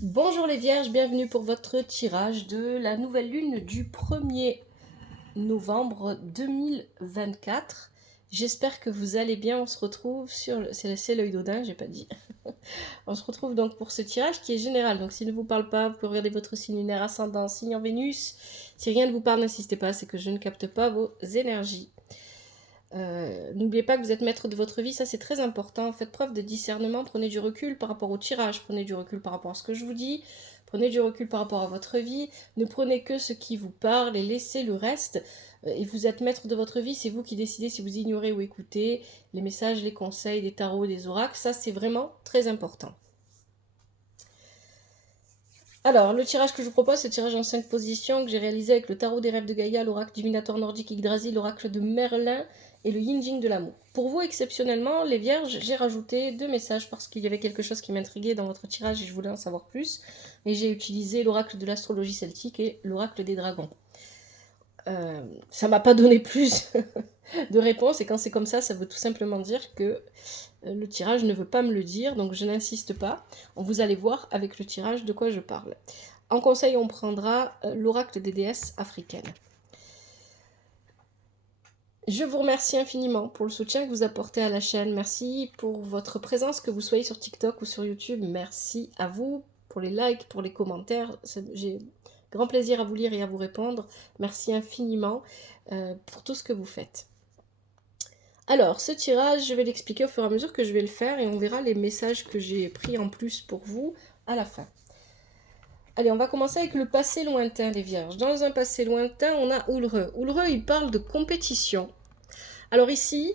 Bonjour les vierges, bienvenue pour votre tirage de la nouvelle lune du 1er novembre 2024. J'espère que vous allez bien, on se retrouve sur... C'est l'œil d'Odin, j'ai pas dit. On se retrouve donc pour ce tirage qui est général, donc s'il ne vous parle pas, vous pouvez regarder votre signe lunaire ascendant, signe en Vénus. Si rien ne vous parle, n'insistez pas, c'est que je ne capte pas vos énergies. N'oubliez pas que vous êtes maître de votre vie, ça c'est très important. Faites preuve de discernement, prenez du recul par rapport au tirage, prenez du recul par rapport à ce que je vous dis, prenez du recul par rapport à votre vie, ne prenez que ce qui vous parle et laissez le reste. Et vous êtes maître de votre vie, c'est vous qui décidez si vous ignorez ou écoutez les messages, les conseils des tarots, des oracles, ça c'est vraiment très important. Alors, le tirage que je vous propose, c'est le tirage en 5 positions que j'ai réalisé avec le tarot des rêves de Gaïa, l'oracle divinateur nordique Yggdrasil, l'oracle de Merlin et le yin Jing de l'amour. Pour vous, exceptionnellement, les vierges, j'ai rajouté 2 messages parce qu'il y avait quelque chose qui m'intriguait dans votre tirage et je voulais en savoir plus. Et j'ai utilisé l'oracle de l'astrologie celtique et l'oracle des dragons. Ça m'a pas donné plus de réponses et quand c'est comme ça veut tout simplement dire que le tirage ne veut pas me le dire, donc je n'insiste pas. Vous allez voir avec le tirage de quoi je parle. En conseil, on prendra l'oracle des déesses africaines. Je vous remercie infiniment pour le soutien que vous apportez à la chaîne. Merci pour votre présence, que vous soyez sur TikTok ou sur YouTube. Merci à vous pour les likes, pour les commentaires. J'ai grand plaisir à vous lire et à vous répondre. Merci infiniment pour tout ce que vous faites. Alors, ce tirage, je vais l'expliquer au fur et à mesure que je vais le faire et on verra les messages que j'ai pris en plus pour vous à la fin. Allez, on va commencer avec le passé lointain des vierges. Dans un passé lointain, on a Ulreux. Ulreux, il parle de compétition. Alors ici,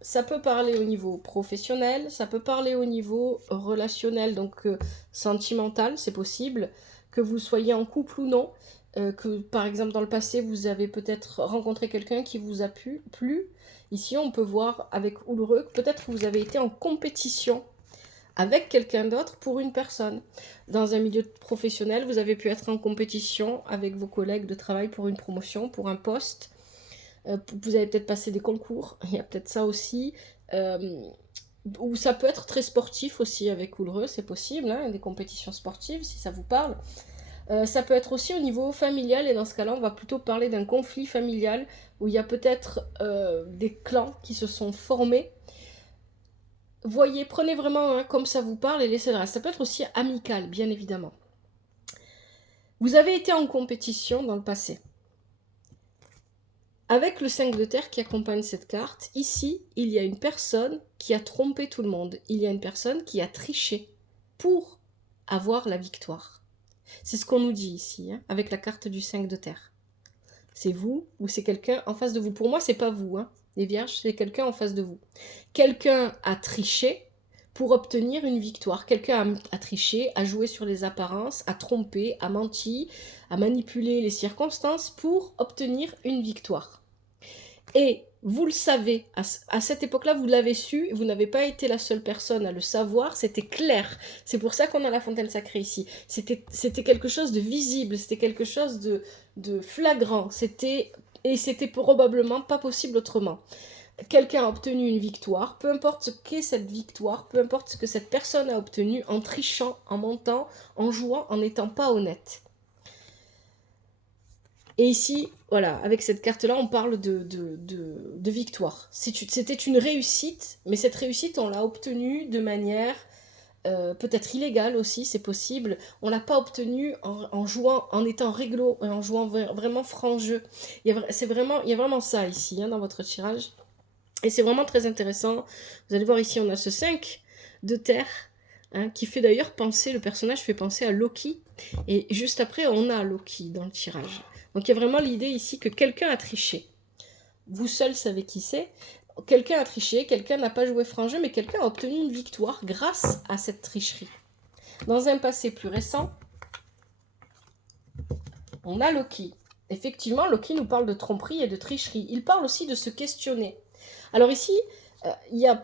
ça peut parler au niveau professionnel, ça peut parler au niveau relationnel, donc sentimental, c'est possible, que vous soyez en couple ou non, que par exemple dans le passé, vous avez peut-être rencontré quelqu'un qui vous a plu. Ici, on peut voir avec Ulreux que peut-être que vous avez été en compétition avec quelqu'un d'autre pour une personne. Dans un milieu professionnel, vous avez pu être en compétition avec vos collègues de travail pour une promotion, pour un poste. Vous avez peut-être passé des concours, il y a peut-être ça aussi. Ou ça peut être très sportif aussi avec Ulreux, c'est possible, hein, des compétitions sportives si ça vous parle. Ça peut être aussi au niveau familial, et dans ce cas-là, on va plutôt parler d'un conflit familial où il y a peut-être des clans qui se sont formés. Voyez, prenez vraiment comme ça vous parle et laissez le reste. Ça peut être aussi amical, bien évidemment. Vous avez été en compétition dans le passé. Avec le 5 de terre qui accompagne cette carte, ici, il y a une personne qui a trompé tout le monde. Il y a une personne qui a triché pour avoir la victoire. C'est ce qu'on nous dit ici, hein, avec la carte du 5 de terre. C'est vous ou c'est quelqu'un en face de vous. Pour moi, c'est pas vous, hein, les vierges, c'est quelqu'un en face de vous. Quelqu'un a triché pour obtenir une victoire. Quelqu'un a triché, a joué sur les apparences, a trompé, a menti, a manipulé les circonstances pour obtenir une victoire. Et vous le savez, à cette époque-là, vous l'avez su, vous n'avez pas été la seule personne à le savoir, c'était clair. C'est pour ça qu'on a la fontaine sacrée ici. C'était quelque chose de visible, c'était quelque chose de flagrant, et c'était probablement pas possible autrement. Quelqu'un a obtenu une victoire, peu importe ce qu'est cette victoire, peu importe ce que cette personne a obtenu en trichant, en mentant, en jouant, en n'étant pas honnête. Et ici, voilà, avec cette carte-là, on parle de victoire. C'était une réussite, mais cette réussite, on l'a obtenue de manière peut-être illégale aussi, c'est possible. On l'a pas obtenue en jouant, en étant réglo, en jouant vraiment franc jeu. Il y a vraiment ça ici, hein, dans votre tirage. Et c'est vraiment très intéressant. Vous allez voir ici, on a ce 5 de terre, hein, qui fait d'ailleurs penser, le personnage fait penser à Loki. Et juste après, on a Loki dans le tirage. Donc il y a vraiment l'idée ici que quelqu'un a triché. Vous seul savez qui c'est. Quelqu'un a triché, quelqu'un n'a pas joué franc jeu, mais quelqu'un a obtenu une victoire grâce à cette tricherie. Dans un passé plus récent, on a Loki. Effectivement, Loki nous parle de tromperie et de tricherie. Il parle aussi de se questionner. Alors ici,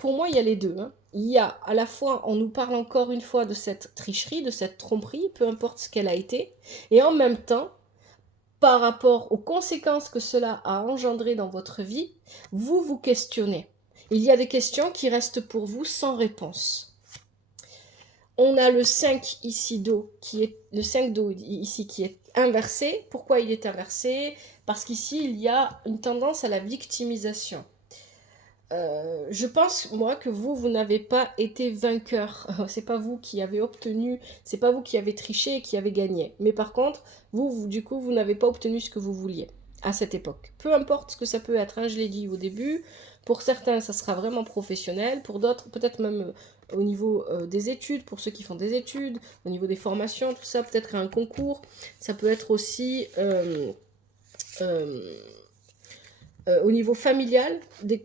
pour moi, il y a les deux. Hein. Il y a à la fois, on nous parle encore une fois de cette tricherie, de cette tromperie, peu importe ce qu'elle a été, et en même temps, par rapport aux conséquences que cela a engendré dans votre vie, vous vous questionnez. Il y a des questions qui restent pour vous sans réponse. On a le 5 ici d'eau, qui est le 5 d'eau ici qui est inversé. Pourquoi il est inversé? Parce qu'ici, il y a une tendance à la victimisation. Je pense, moi, que vous n'avez pas été vainqueur. C'est pas vous qui avez obtenu, c'est pas vous qui avez triché et qui avez gagné. Mais par contre, du coup, vous n'avez pas obtenu ce que vous vouliez à cette époque. Peu importe ce que ça peut être, hein, je l'ai dit au début. Pour certains, ça sera vraiment professionnel. Pour d'autres, peut-être même au niveau des études, pour ceux qui font des études, au niveau des formations, tout ça, peut-être un concours. Ça peut être aussi... au niveau familial,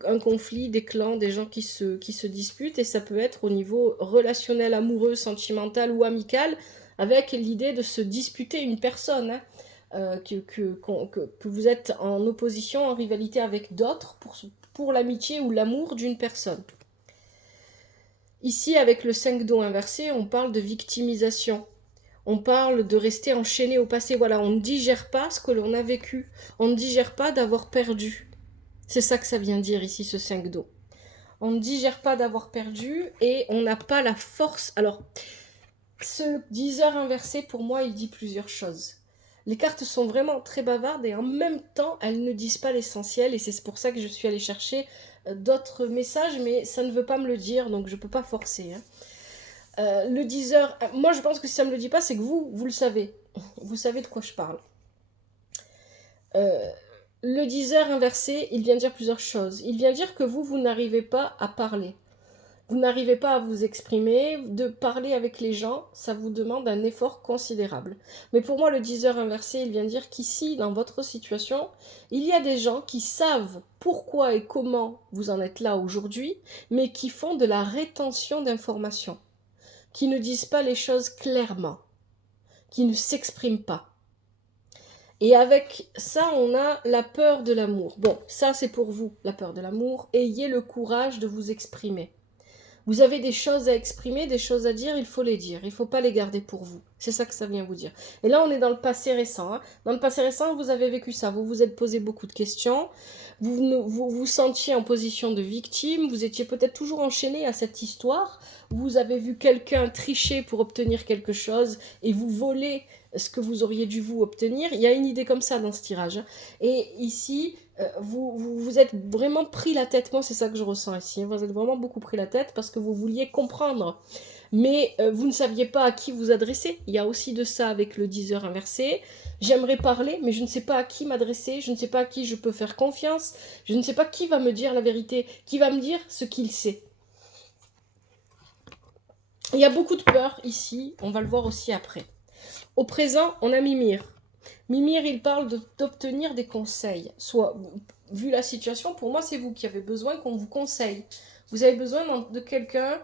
un conflit, des clans, des gens qui se disputent, et ça peut être au niveau relationnel, amoureux, sentimental ou amical, avec l'idée de se disputer une personne, hein, que vous êtes en opposition, en rivalité avec d'autres pour l'amitié ou l'amour d'une personne. Ici, avec le 5 d'eau inversé, on parle de victimisation. On parle de rester enchaîné au passé. Voilà, on ne digère pas ce que l'on a vécu. On ne digère pas d'avoir perdu. C'est ça que ça vient dire ici, ce 5 d'eau. On ne digère pas d'avoir perdu et on n'a pas la force. Alors, ce 10 heures inversé, pour moi, il dit plusieurs choses. Les cartes sont vraiment très bavardes et en même temps, elles ne disent pas l'essentiel. Et c'est pour ça que je suis allée chercher d'autres messages, mais ça ne veut pas me le dire, donc je ne peux pas forcer. Hein. Le 10 heures, moi je pense que si ça ne me le dit pas, c'est que vous le savez. Vous savez de quoi je parle. Le 10 heures inversé, il vient dire plusieurs choses. Il vient dire que vous n'arrivez pas à parler. Vous n'arrivez pas à vous exprimer. De parler avec les gens, ça vous demande un effort considérable. Mais pour moi, le 10 heures inversé, il vient dire qu'ici, dans votre situation, il y a des gens qui savent pourquoi et comment vous en êtes là aujourd'hui, mais qui font de la rétention d'informations, qui ne disent pas les choses clairement, qui ne s'expriment pas. Et avec ça, on a la peur de l'amour. Bon, ça c'est pour vous, la peur de l'amour. Ayez le courage de vous exprimer. Vous avez des choses à exprimer, des choses à dire, il faut les dire. Il ne faut pas les garder pour vous. C'est ça que ça vient vous dire. Et là, on est dans le passé récent. Hein. Dans le passé récent, vous avez vécu ça. Vous vous êtes posé beaucoup de questions. Vous sentiez en position de victime. Vous étiez peut-être toujours enchaîné à cette histoire. Vous avez vu quelqu'un tricher pour obtenir quelque chose et vous voler ce que vous auriez dû vous obtenir. Il y a une idée comme ça dans ce tirage. Hein. Et ici, vous êtes vraiment pris la tête. Moi, c'est ça que je ressens ici. Vous êtes vraiment beaucoup pris la tête parce que vous vouliez comprendre. Mais vous ne saviez pas à qui vous adresser. Il y a aussi de ça avec le 10 heures inversé. J'aimerais parler, mais je ne sais pas à qui m'adresser. Je ne sais pas à qui je peux faire confiance. Je ne sais pas qui va me dire la vérité. Qui va me dire ce qu'il sait. Il y a beaucoup de peur ici. On va le voir aussi après. Au présent, on a Mimir. Mimir, il parle d'obtenir des conseils. Soit, vu la situation, pour moi, c'est vous qui avez besoin qu'on vous conseille. Vous avez besoin de quelqu'un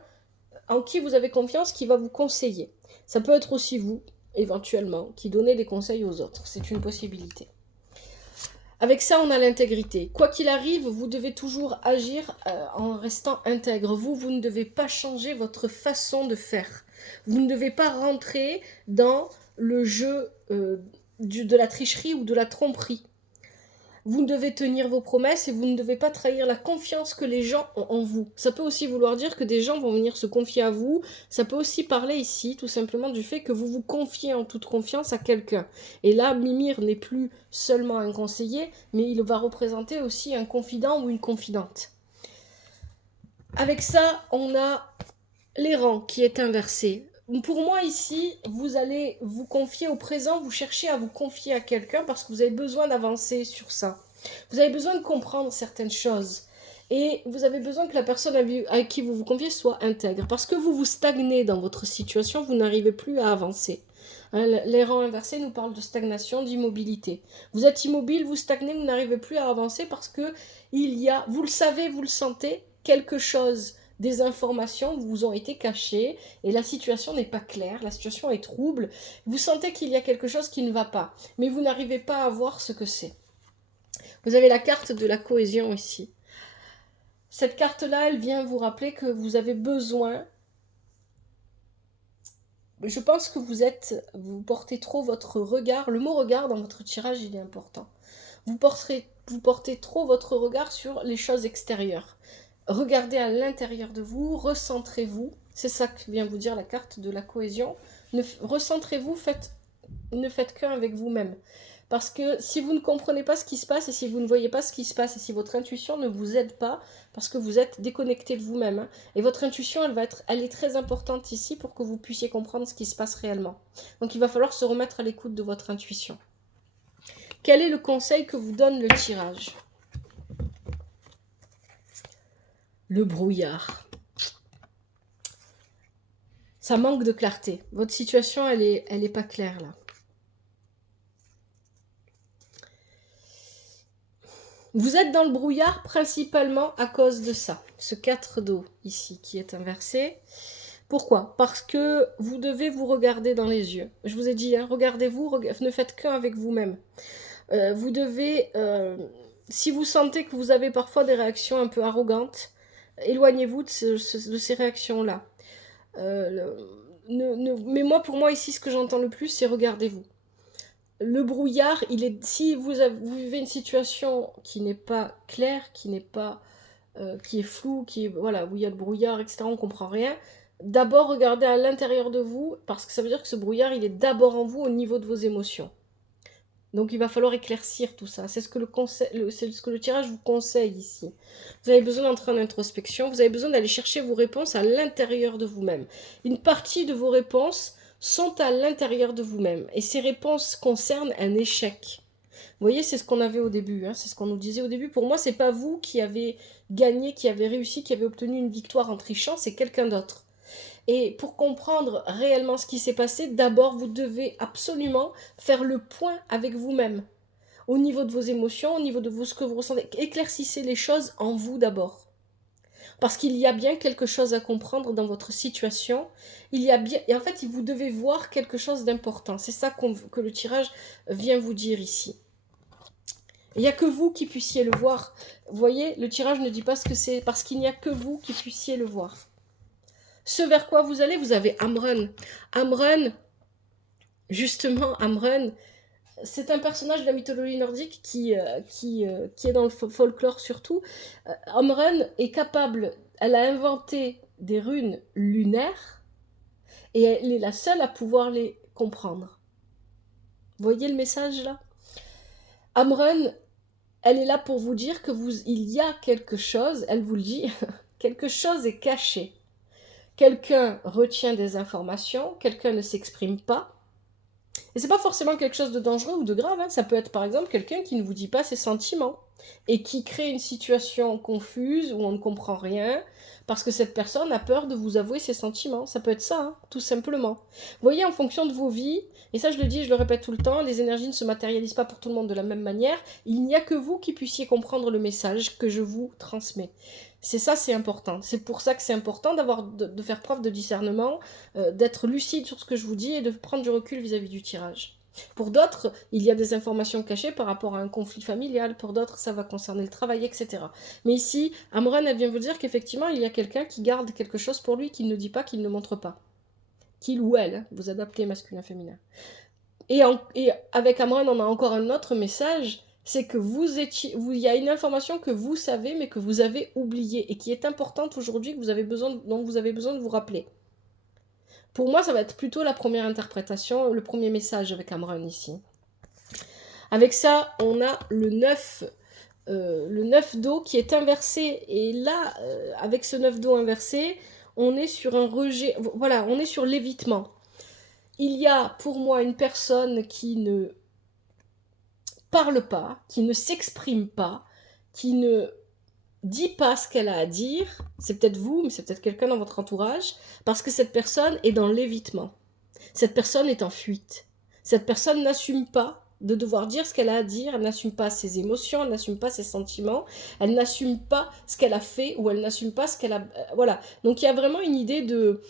en qui vous avez confiance, qui va vous conseiller. Ça peut être aussi vous, éventuellement, qui donnez des conseils aux autres. C'est une possibilité. Avec ça, on a l'intégrité. Quoi qu'il arrive, vous devez toujours agir en restant intègre. Vous ne devez pas changer votre façon de faire. Vous ne devez pas rentrer dans le jeu de la tricherie ou de la tromperie. Vous devez tenir vos promesses et vous ne devez pas trahir la confiance que les gens ont en vous. Ça peut aussi vouloir dire que des gens vont venir se confier à vous. Ça peut aussi parler ici tout simplement du fait que vous vous confiez en toute confiance à quelqu'un. Et là, Mimir n'est plus seulement un conseiller, mais il va représenter aussi un confident ou une confidente. Avec ça, on a l'errant qui est inversé. Pour moi ici, vous allez vous confier au présent, vous cherchez à vous confier à quelqu'un parce que vous avez besoin d'avancer sur ça. Vous avez besoin de comprendre certaines choses. Et vous avez besoin que la personne à qui vous vous confiez soit intègre. Parce que vous stagnez dans votre situation, vous n'arrivez plus à avancer. Hein, l'errant inversé nous parle de stagnation, d'immobilité. Vous êtes immobile, vous stagnez, vous n'arrivez plus à avancer parce que il y a, vous le savez, vous le sentez, quelque chose, des informations vous ont été cachées et la situation n'est pas claire, la situation est trouble. Vous sentez qu'il y a quelque chose qui ne va pas, mais vous n'arrivez pas à voir ce que c'est. Vous avez la carte de la cohésion ici. Cette carte-là, elle vient vous rappeler que vous avez besoin. Je pense que vous portez trop votre regard. Le mot regard dans votre tirage, il est important. Vous portez trop votre regard sur les choses extérieures. Regardez à l'intérieur de vous, recentrez-vous C'est ça que vient vous dire la carte de la cohésion. Recentrez-vous, ne faites qu'un avec vous-même. Parce que si vous ne comprenez pas ce qui se passe et si vous ne voyez pas ce qui se passe et si votre intuition ne vous aide pas, parce que vous êtes déconnecté de vous-même, hein, et votre intuition, elle est très importante ici pour que vous puissiez comprendre ce qui se passe réellement. Donc il va falloir se remettre à l'écoute de votre intuition. Quel est le conseil que vous donne le tirage? Le brouillard. Ça manque de clarté. Votre situation, elle est pas claire là. Vous êtes dans le brouillard principalement à cause de ça. Ce 4 d'eau ici qui est inversé. Pourquoi? Parce que vous devez vous regarder dans les yeux. Je vous ai dit, hein, regardez-vous, ne faites qu'un avec vous-même. Vous devez, si vous sentez que vous avez parfois des réactions un peu arrogantes, éloignez-vous de ces réactions-là. Mais pour moi ici, ce que j'entends le plus, c'est regardez-vous. Le brouillard, si vous vivez une situation qui n'est pas claire, qui est floue, voilà, où il y a le brouillard, etc., on ne comprend rien, d'abord regardez à l'intérieur de vous, parce que ça veut dire que ce brouillard, il est d'abord en vous au niveau de vos émotions. Donc il va falloir éclaircir tout ça. C'est ce que le tirage vous conseille ici. Vous avez besoin d'entrer en introspection, vous avez besoin d'aller chercher vos réponses à l'intérieur de vous-même. Une partie de vos réponses sont à l'intérieur de vous-même. Et ces réponses concernent un échec. Vous voyez, c'est ce qu'on avait au début, hein, c'est ce qu'on nous disait au début. Pour moi, c'est pas vous qui avez gagné, qui avez réussi, qui avez obtenu une victoire en trichant, c'est quelqu'un d'autre. Et pour comprendre réellement ce qui s'est passé, d'abord, vous devez absolument faire le point avec vous-même. Au niveau de vos émotions, au niveau de ce que vous ressentez. Éclaircissez les choses en vous d'abord. Parce qu'il y a bien quelque chose à comprendre dans votre situation. Et en fait, vous devez voir quelque chose d'important. C'est ça que le tirage vient vous dire ici. Il n'y a que vous qui puissiez le voir. Vous voyez, le tirage ne dit pas ce que c'est, parce qu'il n'y a que vous qui puissiez le voir. Ce vers quoi vous allez, vous avez Amren. Justement, Amren, c'est un personnage de la mythologie nordique qui est dans le folklore surtout. Amren est capable, elle a inventé des runes lunaires et elle est la seule à pouvoir les comprendre. Vous voyez le message là? Amren, elle est là pour vous dire que il y a quelque chose, elle vous le dit, quelque chose est caché. Quelqu'un retient des informations, quelqu'un ne s'exprime pas. Et c'est pas forcément quelque chose de dangereux ou de grave, hein. Ça peut être par exemple quelqu'un qui ne vous dit pas ses sentiments et qui crée une situation confuse où on ne comprend rien parce que cette personne a peur de vous avouer ses sentiments. Ça peut être ça, hein, tout simplement. Vous voyez, en fonction de vos vies, et ça je le dis, je le répète tout le temps, les énergies ne se matérialisent pas pour tout le monde de la même manière. Il n'y a que vous qui puissiez comprendre le message que je vous transmets. C'est important. C'est pour ça que c'est important de faire preuve de discernement, d'être lucide sur ce que je vous dis et de prendre du recul vis-à-vis du tirage. Pour d'autres, il y a des informations cachées par rapport à un conflit familial. Pour d'autres, ça va concerner le travail, etc. Mais ici, Amran, elle vient vous dire qu'effectivement, il y a quelqu'un qui garde quelque chose pour lui, qu'il ne dit pas, qu'il ne montre pas. Qu'il ou elle, hein, vous adaptez masculin-féminin. Et avec Amran, on a encore un autre message, c'est que il y a une information que vous savez, mais que vous avez oubliée, et qui est importante aujourd'hui, dont vous avez besoin de vous rappeler. Pour moi, ça va être plutôt la première interprétation, le premier message avec Amran ici. Avec ça, on a le 9 d'eau qui est inversé. Et là, avec ce 9 d'eau inversé, on est sur un rejet. Voilà, on est sur l'évitement. Il y a pour moi une personne qui ne parle pas, qui ne s'exprime pas, qui ne dit pas ce qu'elle a à dire. C'est peut-être vous, mais c'est peut-être quelqu'un dans votre entourage, parce que cette personne est dans l'évitement. Cette personne est en fuite. Cette personne n'assume pas de devoir dire ce qu'elle a à dire, elle n'assume pas ses émotions, elle n'assume pas ses sentiments, elle n'assume pas ce qu'elle a fait ou elle n'assume pas ce qu'elle a... voilà. Donc il y a vraiment une idée de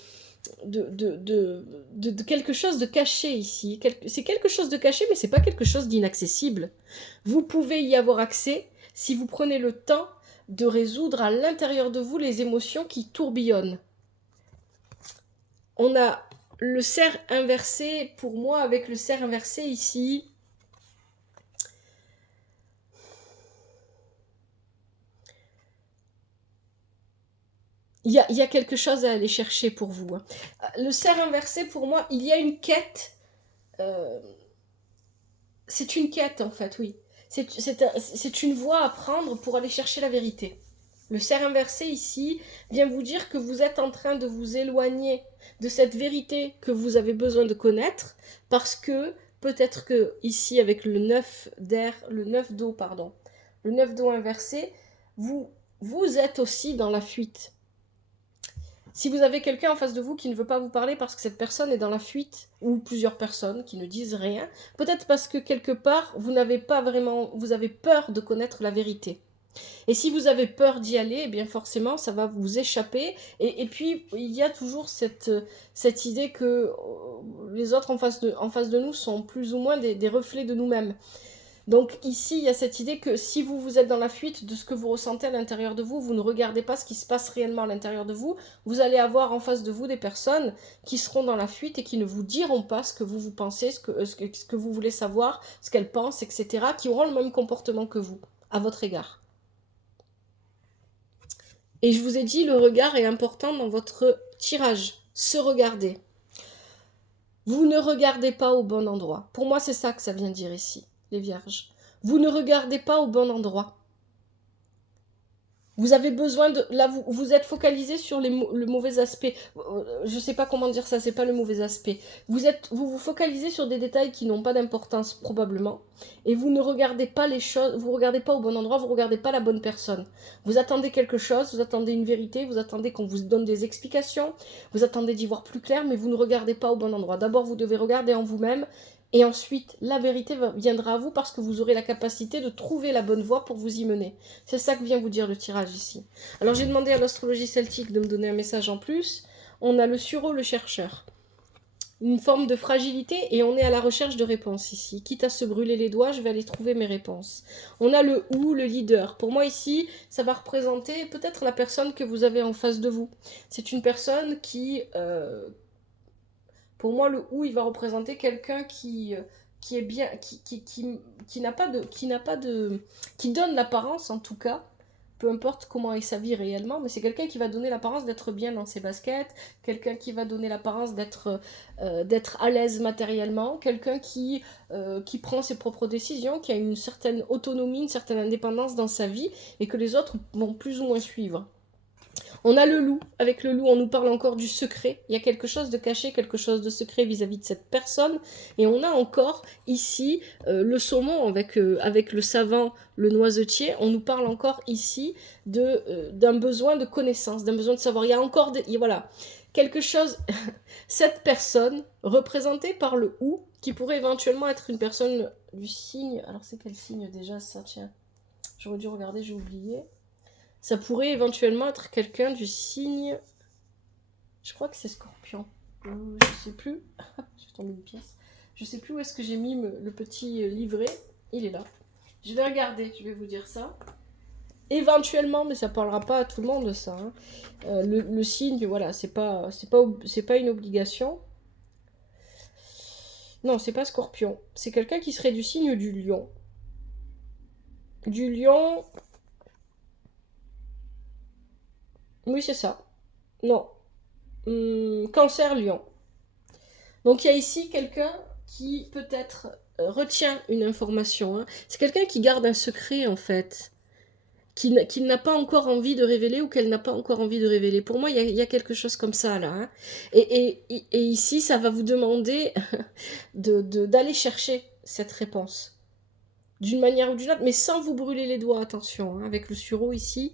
quelque chose de caché ici. C'est quelque chose de caché, mais c'est pas quelque chose d'inaccessible. Vous pouvez y avoir accès si vous prenez le temps de résoudre à l'intérieur de vous les émotions qui tourbillonnent. On a le cerf inversé, pour moi, avec le cerf inversé ici. il y a quelque chose à aller chercher pour vous. Hein. Le cerf inversé, pour moi, il y a une quête. euh, c'est une quête, en fait, oui. C'est une voie à prendre pour aller chercher la vérité. Le cerf inversé, ici, vient vous dire que vous êtes en train de vous éloigner de cette vérité que vous avez besoin de connaître, parce que peut-être que, ici, avec le 9 d'air, le 9 d'eau, pardon, le 9 d'eau inversé, vous êtes aussi dans la fuite. Si vous avez quelqu'un en face de vous qui ne veut pas vous parler parce que cette personne est dans la fuite, ou plusieurs personnes qui ne disent rien, peut-être parce que quelque part, vous n'avez pas vraiment, vous avez peur de connaître la vérité. Et si vous avez peur d'y aller, eh bien forcément, ça va vous échapper. Et puis, il y a toujours cette idée que les autres en face de nous sont plus ou moins des reflets de nous-mêmes. Donc ici, il y a cette idée que si vous êtes dans la fuite de ce que vous ressentez à l'intérieur de vous, vous ne regardez pas ce qui se passe réellement à l'intérieur de vous, vous allez avoir en face de vous des personnes qui seront dans la fuite et qui ne vous diront pas ce que vous pensez, ce que vous voulez savoir, ce qu'elles pensent, etc., qui auront le même comportement que vous, à votre égard. Et je vous ai dit, le regard est important dans votre tirage. Se regarder. Vous ne regardez pas au bon endroit. Pour moi, c'est ça que ça vient dire ici, les vierges. Vous ne regardez pas au bon endroit. Vous avez besoin de... Là, vous êtes focalisé sur le mauvais aspect. Je sais pas comment dire ça, c'est pas le mauvais aspect. Vous focalisez sur des détails qui n'ont pas d'importance, probablement. Et vous ne regardez pas les choses, vous regardez pas au bon endroit, vous regardez pas la bonne personne. Vous attendez quelque chose, vous attendez une vérité, vous attendez qu'on vous donne des explications, vous attendez d'y voir plus clair, mais vous ne regardez pas au bon endroit. D'abord, vous devez regarder en vous-même. Et ensuite, la vérité viendra à vous parce que vous aurez la capacité de trouver la bonne voie pour vous y mener. C'est ça que vient vous dire le tirage ici. Alors j'ai demandé à l'astrologie celtique de me donner un message en plus. On a le sureau, le chercheur. Une forme de fragilité et on est à la recherche de réponses ici. Quitte à se brûler les doigts, je vais aller trouver mes réponses. On a le ou, le leader. Pour moi ici, ça va représenter peut-être la personne que vous avez en face de vous. C'est une personne qui... pour moi, le ou, il va représenter quelqu'un qui est bien, qui n'a pas de, qui donne l'apparence en tout cas, peu importe comment est sa vie réellement, mais c'est quelqu'un qui va donner l'apparence d'être bien dans ses baskets, quelqu'un qui va donner l'apparence d'être à l'aise matériellement, quelqu'un qui prend ses propres décisions, qui a une certaine autonomie, une certaine indépendance dans sa vie, et que les autres vont plus ou moins suivre. On a le loup. Avec le loup, on nous parle encore du secret. Il y a quelque chose de caché, quelque chose de secret vis-à-vis de cette personne. Et on a encore ici le saumon avec le savant, le noisetier. On nous parle encore ici d'un besoin de connaissance, d'un besoin de savoir. Il y a encore voilà, quelque chose. Cette personne, représentée par le ou, qui pourrait éventuellement être une personne du signe. Alors c'est quel signe déjà ça? Tiens, j'aurais dû regarder, j'ai oublié. Ça pourrait éventuellement être quelqu'un du signe... Je crois que c'est Scorpion. Je sais plus. J'ai tombé une pièce. Je sais plus où est-ce que j'ai mis le petit livret. Il est là. Je vais regarder, je vais vous dire ça. Éventuellement, mais ça parlera pas à tout le monde ça. Hein. Le signe, voilà, c'est pas une obligation. Non, c'est pas Scorpion. C'est quelqu'un qui serait du signe du Lion. Du Lion... Oui, c'est ça. Non. Cancer, Lion. Donc il y a ici quelqu'un qui peut-être retient une information. Hein. C'est quelqu'un qui garde un secret en fait, qui n'a pas encore envie de révéler ou qu'elle n'a pas encore envie de révéler. Pour moi, il y a quelque chose comme ça là. Hein. Et ici, ça va vous demander d'aller chercher cette réponse. D'une manière ou d'une autre, mais sans vous brûler les doigts, attention, hein, avec le sureau ici,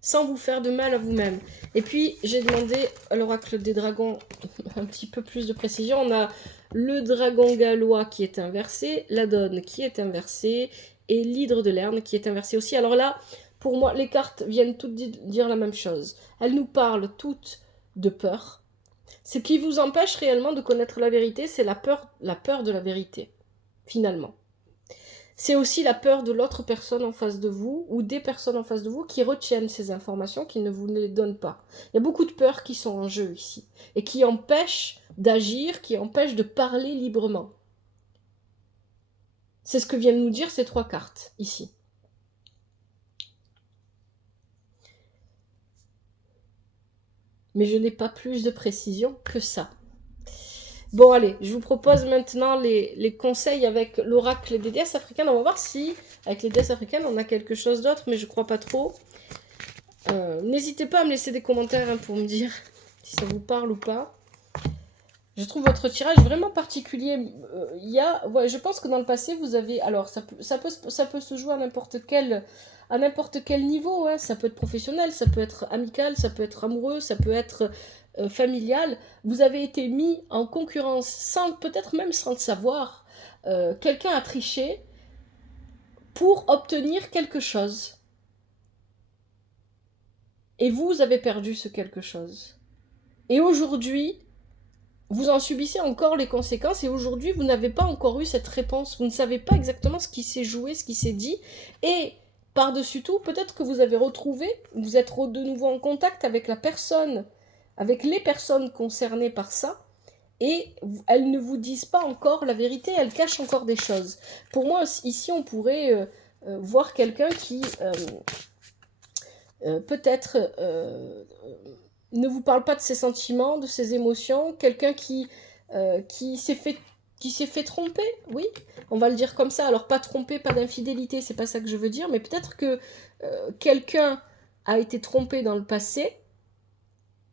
sans vous faire de mal à vous-même. Et puis, j'ai demandé à l'oracle des dragons un petit peu plus de précision. On a le dragon gallois qui est inversé, la donne qui est inversée, et l'hydre de Lerne qui est inversé aussi. Alors là, pour moi, les cartes viennent toutes dire la même chose. Elles nous parlent toutes de peur. Ce qui vous empêche réellement de connaître la vérité, c'est la peur de la vérité, finalement. C'est aussi la peur de l'autre personne en face de vous ou des personnes en face de vous qui retiennent ces informations, qui ne vous les donnent pas. Il y a beaucoup de peurs qui sont en jeu ici et qui empêchent d'agir, qui empêchent de parler librement. C'est ce que viennent nous dire ces trois cartes ici. mais je n'ai pas plus de précision que ça. Bon, allez, je vous propose maintenant les conseils avec l'oracle des déesses africaines. On va voir si, avec les déesses africaines, on a quelque chose d'autre, mais je crois pas trop. N'hésitez pas à me laisser des commentaires pour me dire si ça vous parle ou pas. Je trouve votre tirage vraiment particulier. Je pense que dans le passé, vous avez... Alors, ça peut se jouer à n'importe quel niveau. Hein. Ça peut être professionnel, ça peut être amical, ça peut être amoureux, ça peut être familial. Vous avez été mis en concurrence, peut-être même sans le savoir. Quelqu'un a triché pour obtenir quelque chose. Et vous avez perdu ce quelque chose. Et aujourd'hui... vous en subissez encore les conséquences et aujourd'hui, vous n'avez pas encore eu cette réponse. Vous ne savez pas exactement ce qui s'est joué, ce qui s'est dit. Et par-dessus tout, peut-être que vous avez retrouvé, vous êtes de nouveau en contact avec la personne, avec les personnes concernées par ça. Et elles ne vous disent pas encore la vérité, elles cachent encore des choses. Pour moi, ici, on pourrait voir quelqu'un qui peut-être... ne vous parle pas de ses sentiments, de ses émotions, quelqu'un qui s'est fait tromper, oui, on va le dire comme ça. Alors pas tromper, pas d'infidélité, c'est pas ça que je veux dire, mais peut-être que quelqu'un a été trompé dans le passé.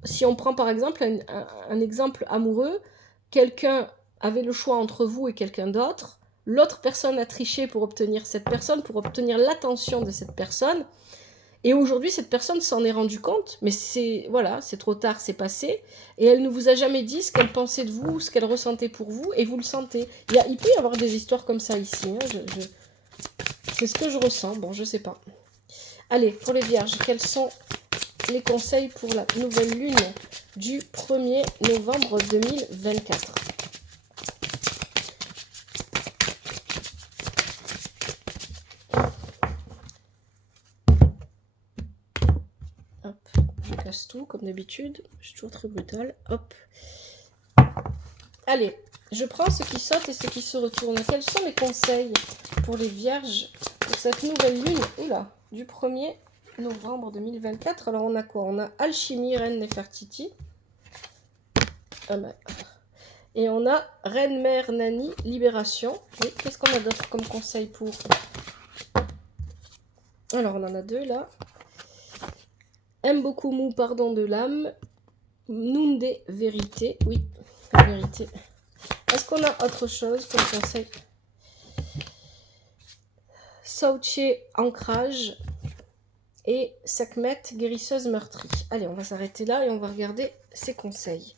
Si on prend par exemple un exemple amoureux, quelqu'un avait le choix entre vous et quelqu'un d'autre, l'autre personne a triché pour obtenir cette personne, pour obtenir l'attention de cette personne. Et aujourd'hui, cette personne s'en est rendue compte, mais c'est trop tard, c'est passé, et elle ne vous a jamais dit ce qu'elle pensait de vous, ce qu'elle ressentait pour vous, et vous le sentez. Il peut y avoir des histoires comme ça ici, hein, c'est ce que je ressens, bon, je sais pas. Allez, pour les vierges, quels sont les conseils pour la nouvelle lune du 1er novembre 2024 ? Tout comme d'habitude, je suis toujours très brutale. Hop. Allez, je prends ce qui saute et ce qui se retourne. Quels sont les conseils pour les vierges pour cette nouvelle lune du 1er novembre 2024? Alors on a quoi? On a Alchimie, Reine Nefertiti. Et on a Reine Mère Nani, Libération. Oui, qu'est-ce qu'on a d'autre comme conseil pour... Alors on en a deux là. Mbokumu, pardon de l'âme. Nunde, vérité. Oui, vérité. Est-ce qu'on a autre chose comme conseil? Sauche, ancrage. Et Sekhmet, guérisseuse meurtrie. Allez, on va s'arrêter là et on va regarder ces conseils.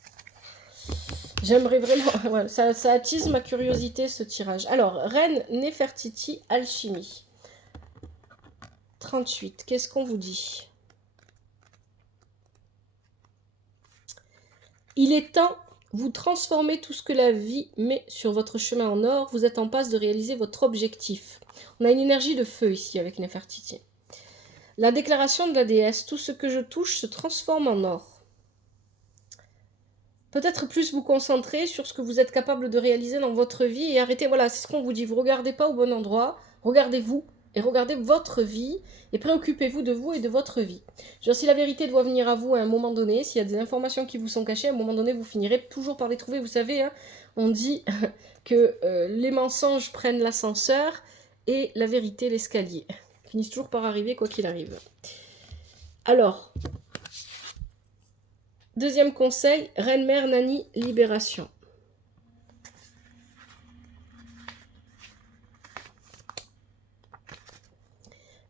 J'aimerais vraiment... Ouais, ça attise ma curiosité, ce tirage. Alors, Reine Nefertiti, alchimie. 38. Qu'est-ce qu'on vous dit? Il est temps, vous transformez tout ce que la vie met sur votre chemin en or. Vous êtes en passe de réaliser votre objectif. On a une énergie de feu ici avec Nefertiti. La déclaration de la déesse, tout ce que je touche se transforme en or. Peut-être plus vous concentrer sur ce que vous êtes capable de réaliser dans votre vie et arrêtez, voilà, c'est ce qu'on vous dit. Vous ne regardez pas au bon endroit, regardez-vous. Et regardez votre vie et préoccupez-vous de vous et de votre vie. Genre, si la vérité doit venir à vous à un moment donné, s'il y a des informations qui vous sont cachées, à un moment donné, vous finirez toujours par les trouver. Vous savez, hein, on dit que les mensonges prennent l'ascenseur et la vérité l'escalier. Ils finissent toujours par arriver quoi qu'il arrive. Alors, deuxième conseil, Reine Mère Nani, libération.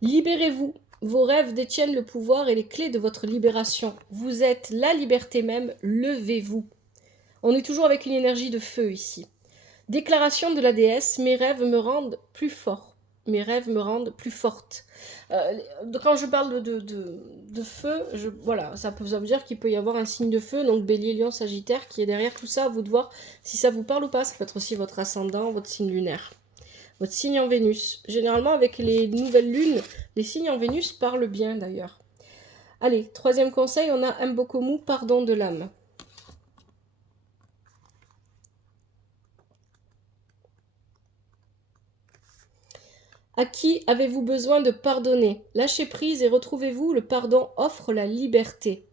Libérez-vous. Vos rêves détiennent le pouvoir et les clés de votre libération. Vous êtes la liberté même. Levez-vous. On est toujours avec une énergie de feu ici. Déclaration de la déesse. Mes rêves me rendent plus fort. Mes rêves me rendent plus forte. Quand je parle de feu, voilà, ça veut dire qu'il peut y avoir un signe de feu, donc Bélier, Lion, Sagittaire, qui est derrière tout ça. À vous de voir si ça vous parle ou pas. Ça peut être aussi votre ascendant, votre signe lunaire. Votre signe en Vénus. Généralement, avec les nouvelles lunes, les signes en Vénus parlent bien d'ailleurs. Allez, troisième conseil, on a Mbokumu, pardon de l'âme. À qui avez-vous besoin de pardonner? Lâchez prise et retrouvez-vous, le pardon offre la liberté.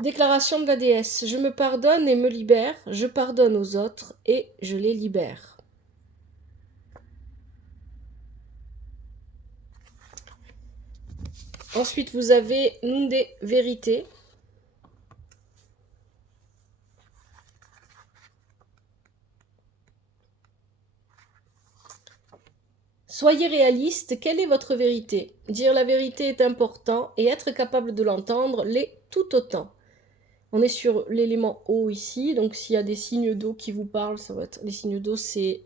Déclaration de la déesse. Je me pardonne et me libère. Je pardonne aux autres et je les libère. Ensuite, vous avez Nunde Vérité. Soyez réaliste, quelle est votre vérité? Dire la vérité est important et être capable de l'entendre l'est tout autant. On est sur l'élément eau ici, donc s'il y a des signes d'eau qui vous parlent, ça va être les signes d'eau, c'est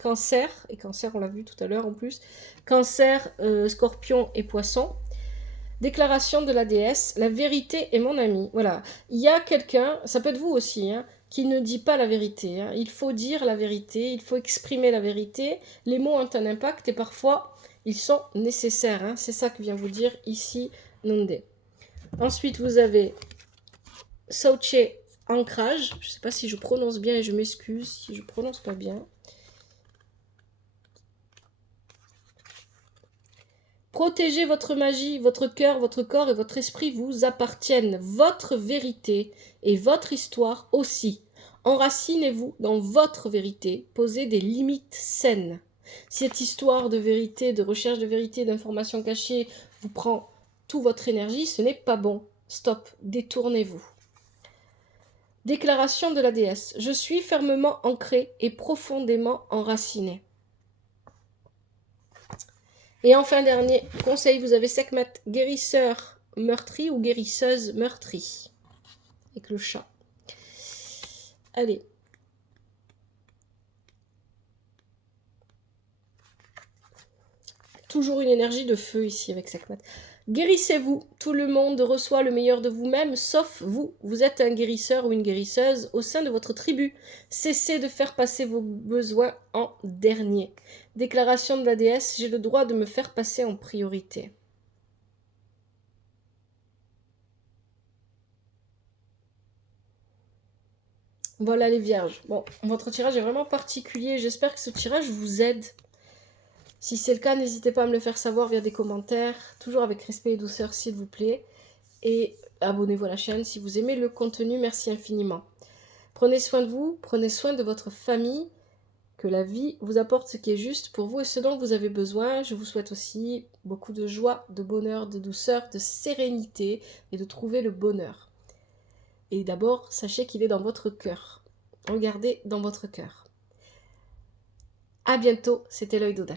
Cancer, et Cancer on l'a vu tout à l'heure en plus, Cancer, Scorpion et Poisson. Déclaration de la déesse, la vérité est mon ami. Voilà, il y a quelqu'un, ça peut être vous aussi, hein, qui ne dit pas la vérité. Hein. Il faut dire la vérité, il faut exprimer la vérité. Les mots ont un impact et parfois ils sont nécessaires. Hein. C'est ça que vient vous dire ici Nunde. Ensuite, vous avez Sauche Ancrage. Je ne sais pas si je prononce bien et je m'excuse si je ne prononce pas bien. Protégez votre magie, votre cœur, votre corps et votre esprit vous appartiennent. Votre vérité et votre histoire aussi. Enracinez-vous dans votre vérité. Posez des limites saines. Cette histoire de vérité, de recherche de vérité, d'informations cachées vous prend toute votre énergie, ce n'est pas bon. Stop, détournez-vous. Déclaration de la déesse. Je suis fermement ancré et profondément enraciné. Et enfin, dernier conseil, vous avez Sekhmet, guérisseur meurtri ou guérisseuse meurtrie. Avec le chat. Allez. Toujours une énergie de feu ici avec Sekhmet. Guérissez-vous. Tout le monde reçoit le meilleur de vous-même, sauf vous. Vous êtes un guérisseur ou une guérisseuse au sein de votre tribu. Cessez de faire passer vos besoins en dernier. Déclaration de la déesse, j'ai le droit de me faire passer en priorité. Voilà les vierges. Bon, votre tirage est vraiment particulier. J'espère que ce tirage vous aide. Si c'est le cas, n'hésitez pas à me le faire savoir via des commentaires, toujours avec respect et douceur s'il vous plaît. Et abonnez-vous à la chaîne si vous aimez le contenu, merci infiniment. Prenez soin de vous, prenez soin de votre famille, que la vie vous apporte ce qui est juste pour vous et ce dont vous avez besoin. Je vous souhaite aussi beaucoup de joie, de bonheur, de douceur, de sérénité et de trouver le bonheur. Et d'abord, sachez qu'il est dans votre cœur. Regardez dans votre cœur. À bientôt, c'était l'œil d'Odin.